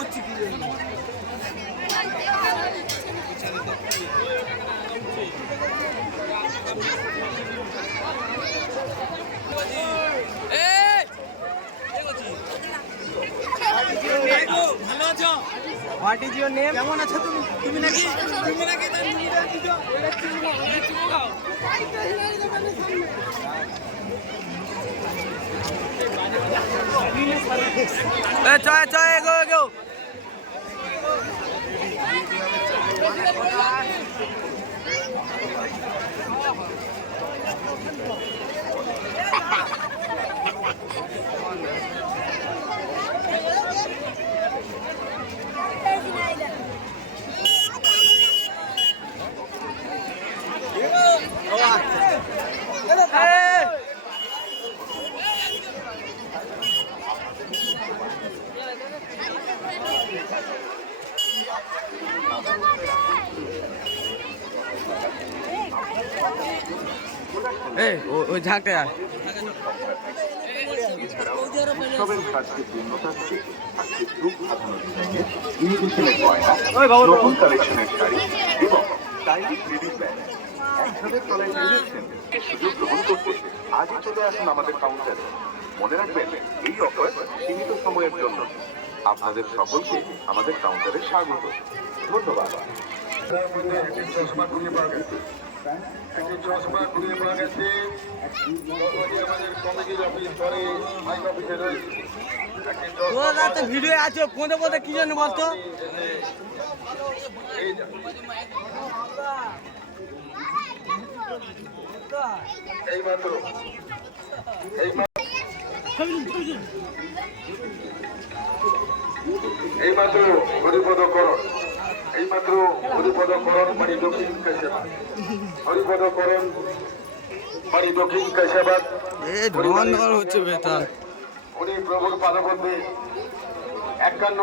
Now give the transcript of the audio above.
হচ্ছে কি ভালো আছো? What is your name? কেমন আছো তুমি? তুমি নাকি চয় চয় এগো এগো ওই ঝাঁকটা উৎসবের কাজকে পূর্ণতা দিতে আজকে গ্রুপ সাধারণ ডিজাইনের ইমিটেশনের গয়না, নতুন কালেকশনের শাড়ি এবং স্টাইলিশ লেডিস ব্যাগ একসাথে তলায় নিয়েছেন। সুযোগ গ্রহণ করতে আজই চলে আসুন আমাদের কাউন্টারে। মনে রাখবেন, এই অফার সীমিত সময়ের জন্য। আপনাদের সকলকে আমাদের কাউন্টারে স্বাগত। ধন্যবাদ। চশমা ঘুরিয়ে পাওয়া গেছে, একটি চশমা ঘুরিয়ে পাওয়া গেছে। আমাদের কমিটির অফিস পরে হাই অফিসে রয়েছে। ভিডিও আছে কোনটা কোনটা কি জন্য বলতো? এইমাত্র হরিপদকরণ, এইমাত্র হরিপদকরণ বাড়ি দক্ষিণ কাশিয়াবাদ, হরিপদকরণ বাড়ি দক্ষিণ কাশিয়াবাদ হচ্ছে বেতন। উনি প্রভুর পাদবন্ধে 51